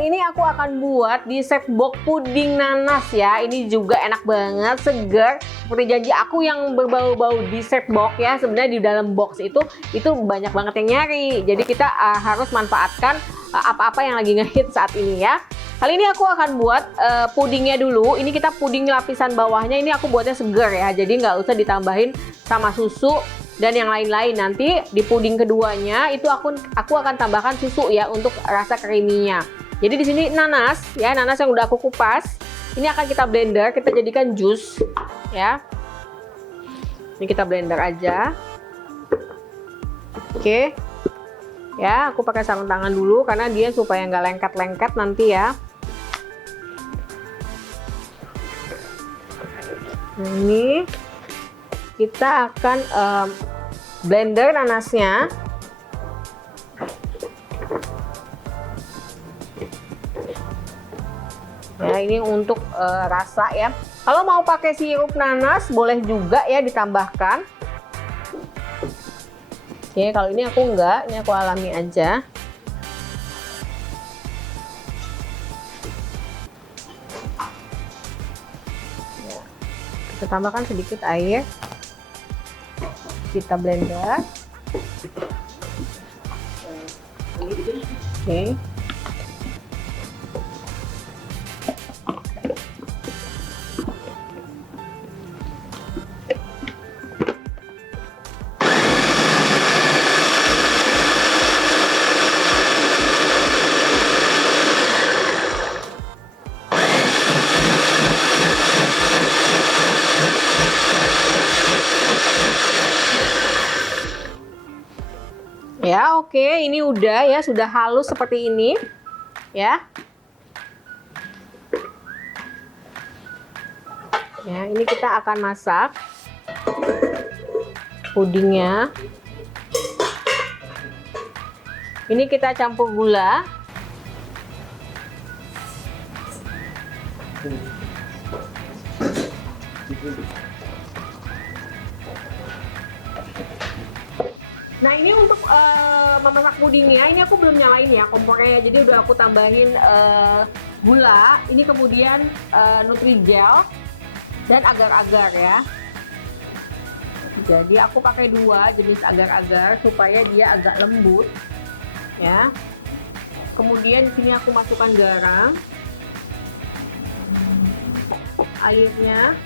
kali ini aku akan buat dessert box puding nanas ya. Ini juga enak banget, segar. Seperti janji aku yang berbau-bau dessert box ya. Sebenarnya di dalam box itu banyak banget yang nyari. Jadi kita harus manfaatkan apa-apa yang lagi ngehit saat ini ya. Kali ini aku akan buat pudingnya dulu. Ini kita puding lapisan bawahnya ini aku buatnya segar ya. Jadi nggak usah ditambahin sama susu dan yang lain-lain. Nanti di puding keduanya itu aku akan tambahkan susu ya untuk rasa creamy-nya. Jadi di sini nanas ya, nanas yang udah aku kupas. Ini akan kita blender, kita jadikan jus ya. Ini kita blender aja. Oke. Ya, aku pakai sarung tangan dulu karena dia supaya nggak lengket-lengket nanti ya. Nah, ini kita akan blender nanasnya. Ya, ini untuk rasa ya. Kalau mau pakai sirup nanas boleh juga ya ditambahkan. Oke, kalau ini aku enggak, ini aku alami aja. Ya, kita tambahkan sedikit air. Kita blender. Oke. Ya, oke, ini udah ya, sudah halus seperti ini ya. Ya, ini kita akan masak pudingnya. Ini kita campur gula. Nah, ini untuk memasak pudingnya, ini aku belum nyalain ya kompornya, jadi udah aku tambahin gula, ini kemudian Nutrijel dan agar-agar ya. Jadi aku pakai dua jenis agar-agar supaya dia agak lembut ya. Kemudian di sini aku masukkan garam, airnya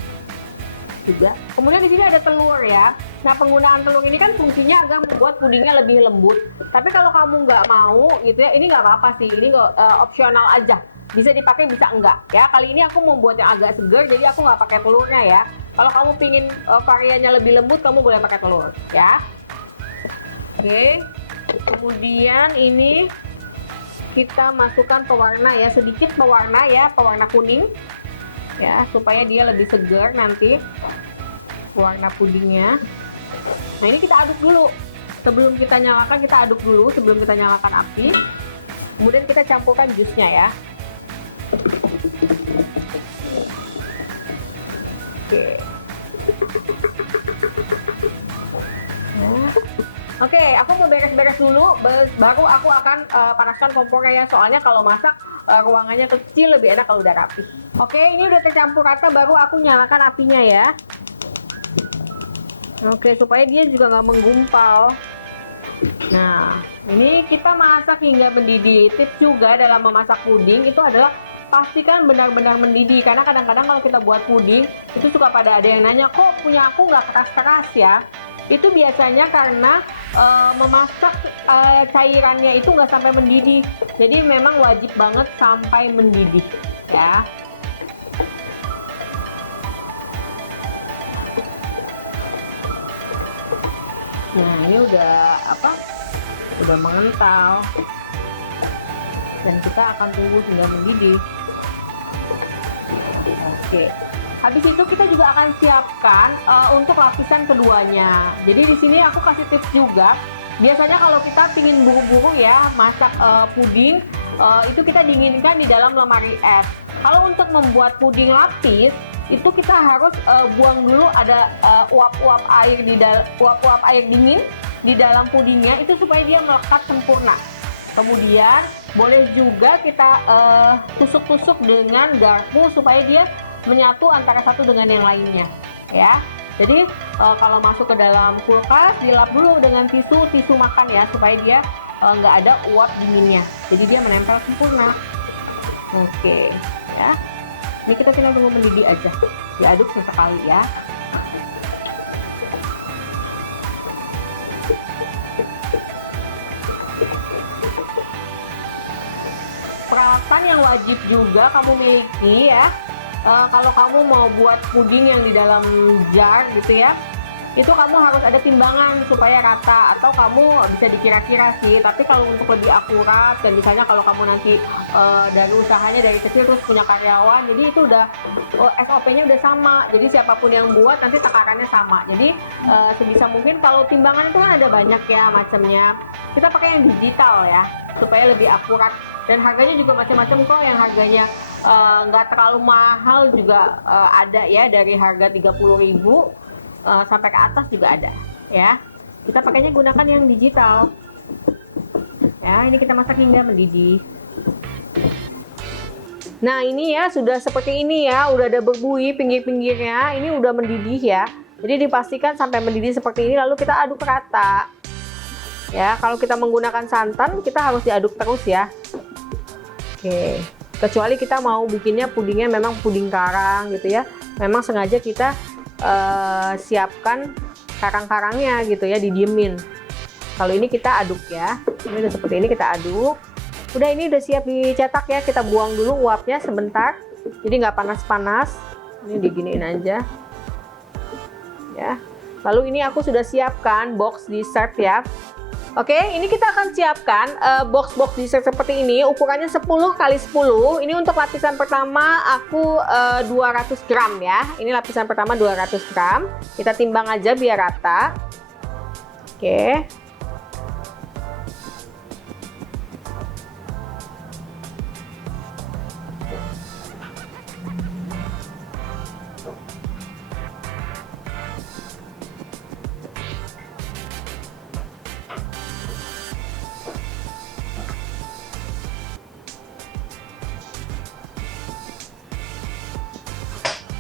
juga. Kemudian di sini ada telur ya. Nah, penggunaan telur ini kan fungsinya agar membuat pudingnya lebih lembut. Tapi kalau kamu nggak mau gitu ya, ini nggak apa-apa sih. Ini opsional aja. Bisa dipakai, bisa enggak. Ya, kali ini aku membuat yang agak segar, jadi aku nggak pakai telurnya ya. Kalau kamu pingin variannya lebih lembut, kamu boleh pakai telur ya. Oke. Kemudian ini kita masukkan pewarna ya, sedikit pewarna ya, pewarna kuning ya, supaya dia lebih segar nanti warna pudingnya. Nah, ini kita aduk dulu. Sebelum kita nyalakan, kita aduk dulu sebelum kita nyalakan api. Kemudian kita campurkan jusnya ya. Oke. Oke, aku mau beres-beres dulu, baru aku akan panaskan kompornya ya. Soalnya kalau masak ruangannya kecil, lebih enak kalau udah rapi. Oke, ini udah tercampur rata, baru aku nyalakan apinya ya. Oke, supaya dia juga nggak menggumpal. Nah, ini kita masak hingga mendidih. Tips juga dalam memasak puding itu adalah pastikan benar-benar mendidih. Karena kadang-kadang kalau kita buat puding, itu suka pada ada yang nanya, kok punya aku nggak keras-keras ya? Itu biasanya karena memasak cairannya itu nggak sampai mendidih. Jadi memang wajib banget sampai mendidih ya. Nah, ini udah udah mengental dan kita akan tunggu hingga mendidih. Oke, habis itu kita juga akan siapkan untuk lapisan keduanya. Jadi di sini aku kasih tips juga. Biasanya kalau kita pingin buru-buru ya masak puding, itu kita dinginkan di dalam lemari es. Kalau untuk membuat puding lapis, itu kita harus buang dulu ada uap-uap air uap-uap air dingin di dalam pudingnya, itu supaya dia melekat sempurna Kemudian boleh juga kita tusuk-tusuk dengan garpu supaya dia menyatu antara satu dengan yang lainnya, ya. Jadi kalau masuk ke dalam kulkas, dilap dulu dengan tisu makan ya, supaya dia nggak ada uap dinginnya. Jadi dia menempel sempurna. Oke, ya. Ini kita tinggal tunggu mendidih aja. Diaduk sesekali ya. Peralatan yang wajib juga kamu miliki ya, kalau kamu mau buat puding yang di dalam jar gitu ya, itu kamu harus ada timbangan supaya rata, atau kamu bisa dikira-kira sih. Tapi kalau untuk lebih akurat, dan misalnya kalau kamu nanti dari usahanya dari kecil terus punya karyawan, jadi itu udah SOP-nya udah sama, jadi siapapun yang buat nanti takarannya sama. Jadi sebisa mungkin kalau timbangan itu kan ada banyak ya macamnya, kita pakai yang digital ya supaya lebih akurat. Dan harganya juga macam-macam kok, yang harganya nggak terlalu mahal juga ada ya, dari harga 30.000 sampai ke atas juga ada ya. Kita pakainya gunakan yang digital ya. Ini kita masak hingga mendidih. Nah ini ya sudah seperti ini ya, udah ada berbuih pinggir-pinggirnya, ini udah mendidih ya. Jadi dipastikan sampai mendidih seperti ini, lalu kita aduk rata ya. Kalau kita menggunakan santan, kita harus diaduk terus ya. Oke, kecuali kita mau bikinnya pudingnya memang puding karang gitu ya, memang sengaja kita siapkan karang-karangnya gitu ya, didiemin. Kalau ini kita aduk ya, ini udah seperti ini, kita aduk. Udah, ini udah siap dicetak ya, kita buang dulu uapnya sebentar, jadi nggak panas-panas. Ini diginiin aja ya. Lalu ini aku sudah siapkan box dessert ya. Oke, ini kita akan siapkan box dessert seperti ini, ukurannya 10 x 10. Ini untuk lapisan pertama aku 200 gram ya. Ini lapisan pertama 200 gram. Kita timbang aja biar rata. Oke.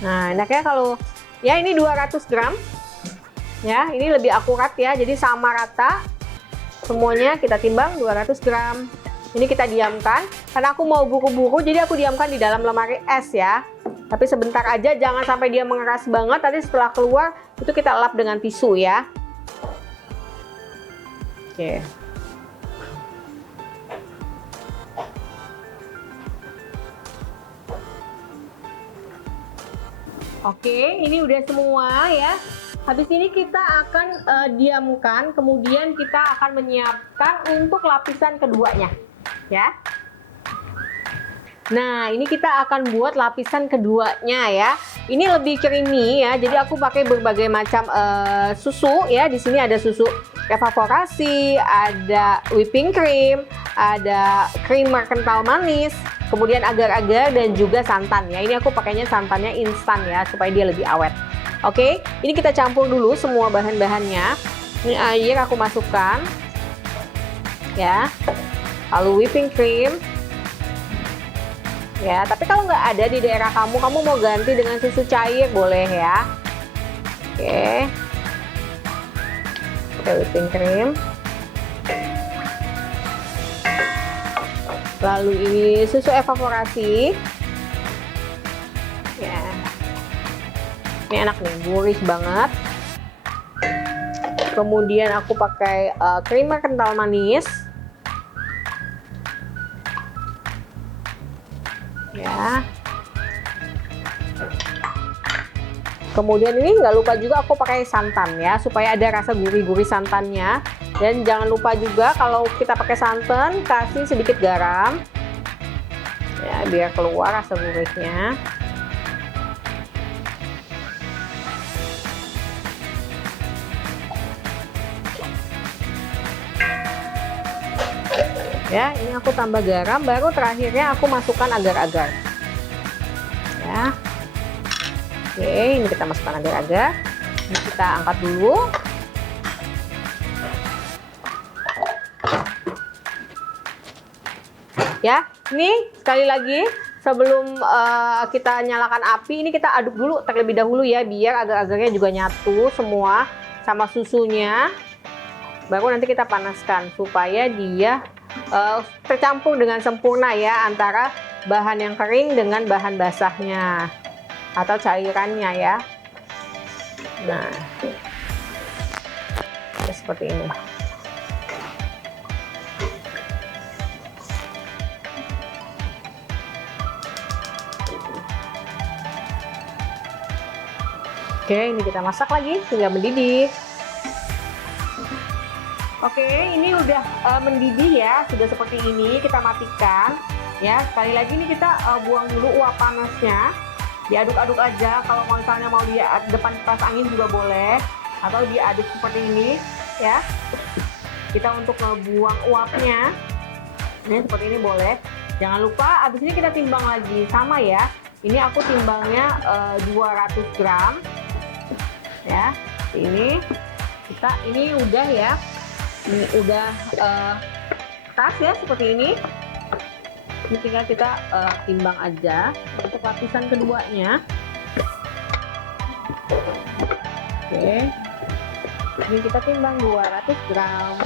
Nah, enaknya kalau ya ini 200 gram ya, ini lebih akurat ya, jadi sama rata semuanya. Kita timbang 200 gram. Ini kita diamkan, karena aku mau buru-buru jadi aku diamkan di dalam lemari es ya. Tapi sebentar aja, jangan sampai dia mengeras banget. Tadi setelah keluar itu kita lap dengan tisu ya. Oke. Oke, ini udah semua ya. Habis ini kita akan diamkan, kemudian kita akan menyiapkan untuk lapisan keduanya ya. Nah, ini kita akan buat lapisan keduanya ya. Ini lebih creamy ya, jadi aku pakai berbagai macam susu ya. Di sini ada susu evaporasi, ada whipping cream, ada creamer kental manis, kemudian agar-agar, dan juga santan ya. Ini aku pakainya santannya instan ya, supaya dia lebih awet. Oke, ini kita campur dulu semua bahan-bahannya. Ini air aku masukkan ya, lalu whipping cream ya. Tapi kalau nggak ada di daerah kamu mau ganti dengan susu cair boleh ya. Oke, whipping cream. Lalu ini susu evaporasi ya. Ini enak nih, gurih banget. Kemudian aku pakai creamer kental manis ya. Kemudian ini nggak lupa juga aku pakai santan ya, supaya ada rasa gurih-gurih santannya. Dan jangan lupa juga kalau kita pakai santan, kasih sedikit garam ya, biar keluar rasa gurihnya. Ya, ini aku tambah garam, baru terakhirnya aku masukkan agar-agar ya. Oke, ini kita masukkan agar-agar. Ini kita angkat dulu. Ya, ini sekali lagi sebelum kita nyalakan api, ini kita aduk dulu terlebih dahulu ya, biar agar-agarnya juga nyatu semua sama susunya. Baru nanti kita panaskan supaya dia tercampur dengan sempurna ya antara bahan yang kering dengan bahan basahnya atau cairannya ya. Nah, ya seperti ini. Oke, ini kita masak lagi hingga mendidih. Oke, ini udah mendidih ya, sudah seperti ini. Kita matikan ya. Sekali lagi ini kita buang dulu uap panasnya. Diaduk-aduk aja. Kalau misalnya mau di depan kipas angin juga boleh, atau diaduk seperti ini ya. Kita untuk ngebuang uapnya. Ini seperti ini boleh. Jangan lupa abis ini kita timbang lagi sama ya. Ini aku timbangnya 200 gram. Ya, ini udah ya, ini udah tas ya seperti ini. Ini tinggal kita timbang aja untuk lapisan keduanya. Oke, ini kita timbang 200 gram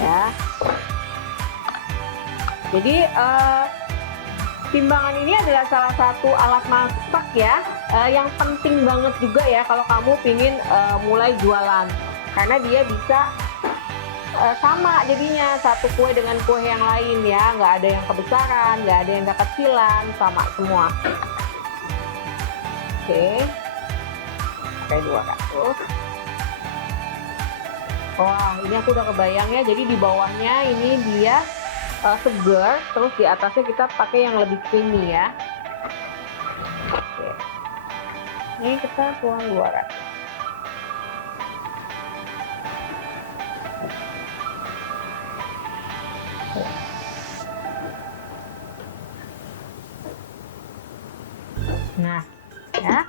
ya. Jadi timbangan ini adalah salah satu alat masak ya, yang penting banget juga ya kalau kamu pingin mulai jualan, karena dia bisa sama jadinya satu kue dengan kue yang lain ya, nggak ada yang kebesaran, nggak ada yang kekecilan, sama semua. Oke, pakai 200. Wah, ini aku udah kebayang ya, jadi di bawahnya ini dia segar, terus di atasnya kita pakai yang lebih creamy ya. Oke. Ini kita tuang 200. Nah, ya.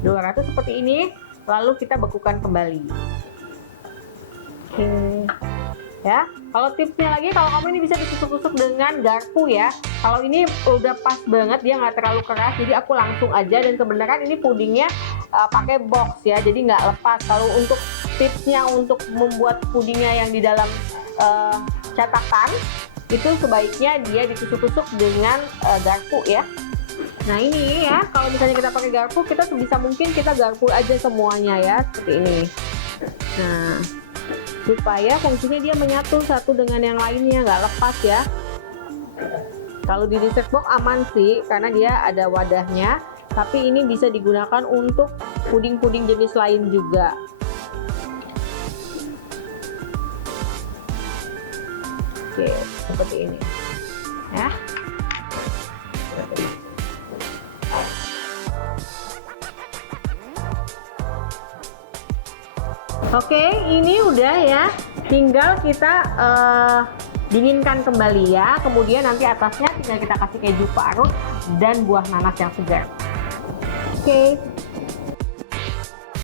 200 seperti ini, lalu kita bekukan kembali. Oke. Ya, kalau tipsnya lagi, kalau kamu ini bisa ditusuk-tusuk dengan garpu ya. Kalau ini udah pas banget, dia nggak terlalu keras, jadi aku langsung aja. Dan kebenaran ini pudingnya pakai box ya, jadi nggak lepas. Kalau untuk tipsnya untuk membuat pudingnya yang di dalam cetakan, itu sebaiknya dia ditusuk-tusuk dengan garpu ya. Nah ini ya, kalau misalnya kita pakai garpu, kita sebisa mungkin kita garpu aja semuanya ya, seperti ini. Nah, supaya fungsinya dia menyatu satu dengan yang lainnya, nggak lepas ya. Kalau di dessert box aman sih karena dia ada wadahnya, tapi ini bisa digunakan untuk puding-puding jenis lain juga. Oke, seperti ini ya. Oke, ini udah ya, tinggal kita dinginkan kembali ya. Kemudian nanti atasnya tinggal kita kasih keju parut dan buah nanas yang segar. Oke.